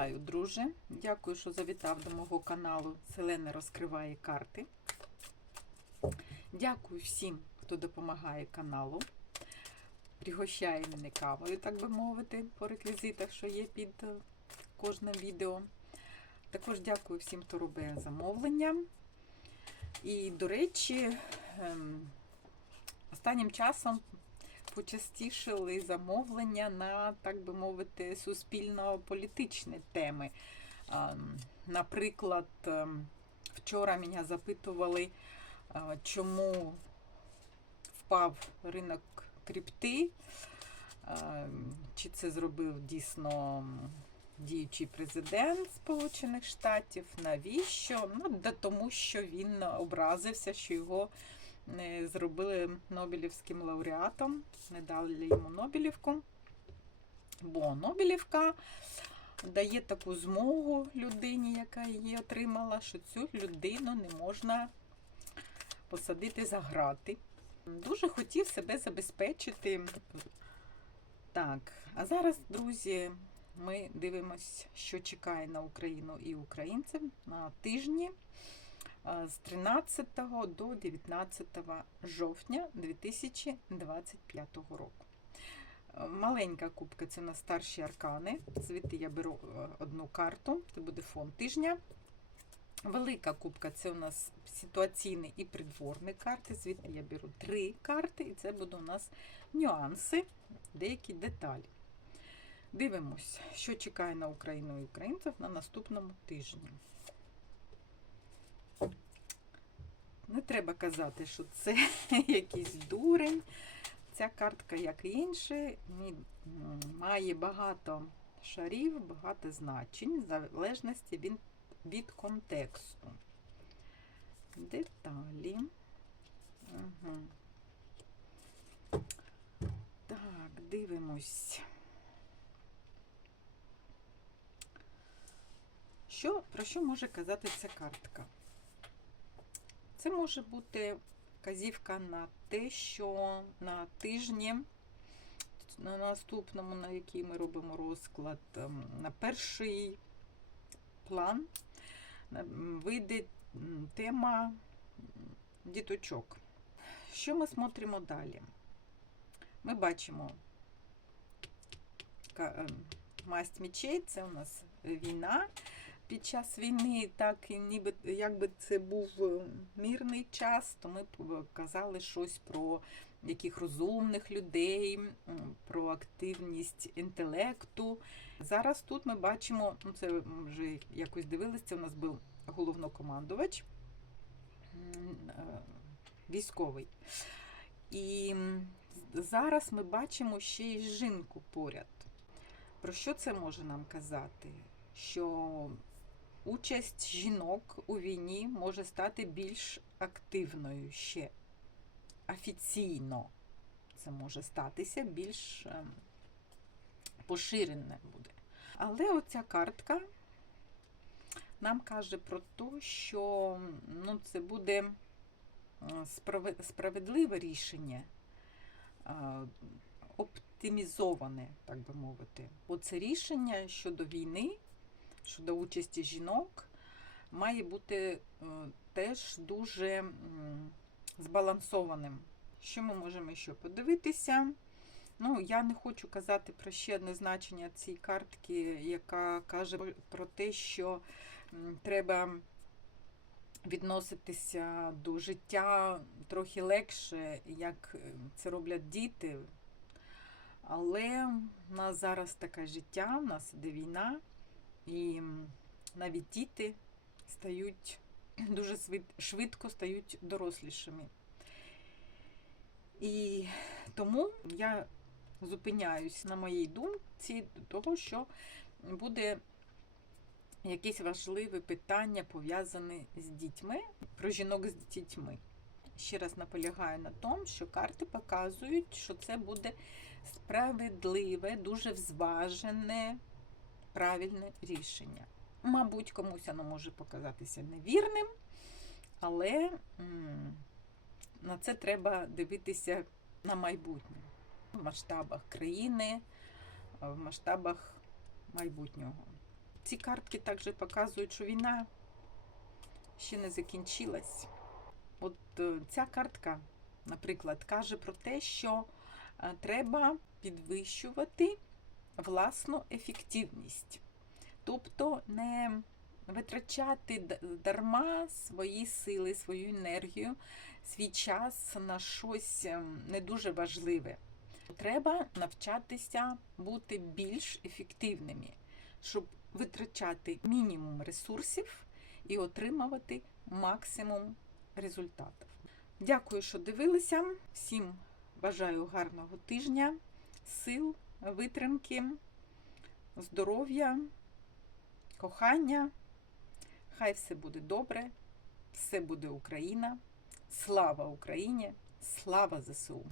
Вітаю, друже! Дякую, що завітав до мого каналу Селена розкриває карти. Дякую всім, хто допомагає каналу, пригощає мене кавою, так би мовити, по реквізитах, що є під е, кожним відео. Також дякую всім, хто робить замовлення. І, до речі, ем, останнім часом почастішили замовлення на, так би мовити, суспільно-політичні теми. Наприклад, ем, вчора мене запитували, чому впав ринок крипти, чи це зробив дійсно діючий президент Сполучених Штатів, навіщо? Ну, да тому що він образився, що його зробили Нобелівським лауреатом, не дали йому Нобелівку. Бо Нобелівка дає таку змогу людині, яка її отримала, що цю людину не можна посадити за грати. Дуже хотів себе забезпечити. Так, а зараз, друзі, ми дивимося, що чекає на Україну і українців на тижні з 13 до 19 жовтня 2025 року. Маленька кубка це на старші аркани. Звідти я беру одну карту, це буде фон тижня. Велика кубка це у нас ситуаційні і придворні карти. Звідти я беру три карти, і це будуть у нас нюанси, деякі деталі. Дивимось, що чекає на Україну і українців на наступному тижні. Не треба казати, що це якийсь дурень. Ця картка, як і інші, має багато шарів, багато значень, в залежності від, контексту. Деталі. Угу. Так, дивимось. Що, Про що може казати ця картка? Це може бути вказівка на те, що на тижні, на наступному, на який ми робимо розклад, ем, на перший план вийде тема діточок. Що ми смотримо далі? Ми бачимо ем, масть мечей, це у нас війна під час війни, так і ніби якби це був е, мирний час, то ми казали щось про яких розумних людей, про активність інтелекту. Зараз тут ми бачимо, ну це вже якось дивилися, у нас був головнокомандувач е, військовий. І зараз ми бачимо ще й жінку поряд. Про що це може нам казати? Що участь жінок у війні може стати більш активною ще офіційно. Це може статися більш ем, поширене буде. Але оця картка нам каже про те, що ну, це буде справедливе рішення, оптимізоване, так би мовити. Оце рішення щодо війни щодо участі жінок має бути е, теж дуже збалансованим. Що ми можемо ще подивитися? Ну, я не хочу казати про ще одне значення цієї картки, яка каже про те, що треба відноситися до життя трохи легше, як е, це роблять діти. Але в нас зараз таке життя, в нас іде війна. І навіть діти стають дуже швидко стають дорослішими. І тому я зупиняюсь на моїй думці до того, що буде якесь важливе питання пов'язане з дітьми, про жінок з дітьми. Ще раз наполягаю на тому, що карти показують, що це буде справедливе, дуже взважене правильне рішення. Мабуть, комусь воно може показатися невірним, але на це треба дивитися на майбутнє в масштабах країни, в масштабах майбутнього. ці картки також показують, що війна ще не закінчилась. От е, ця картка, наприклад, каже про те, що е, треба підвищувати власну ефективність. Тобто не витрачати дарма свої сили, свою енергію, свій час на щось ем, не дуже важливе. Треба навчатися бути більш ефективними, щоб витрачати мінімум ресурсів і отримувати максимум результатів. Дякую, що дивилися. Всім бажаю гарного тижня, сил, витримки, здоров'я, кохання. Хай все буде добре, все буде Україна. Слава Україні! Слава ЗСУ!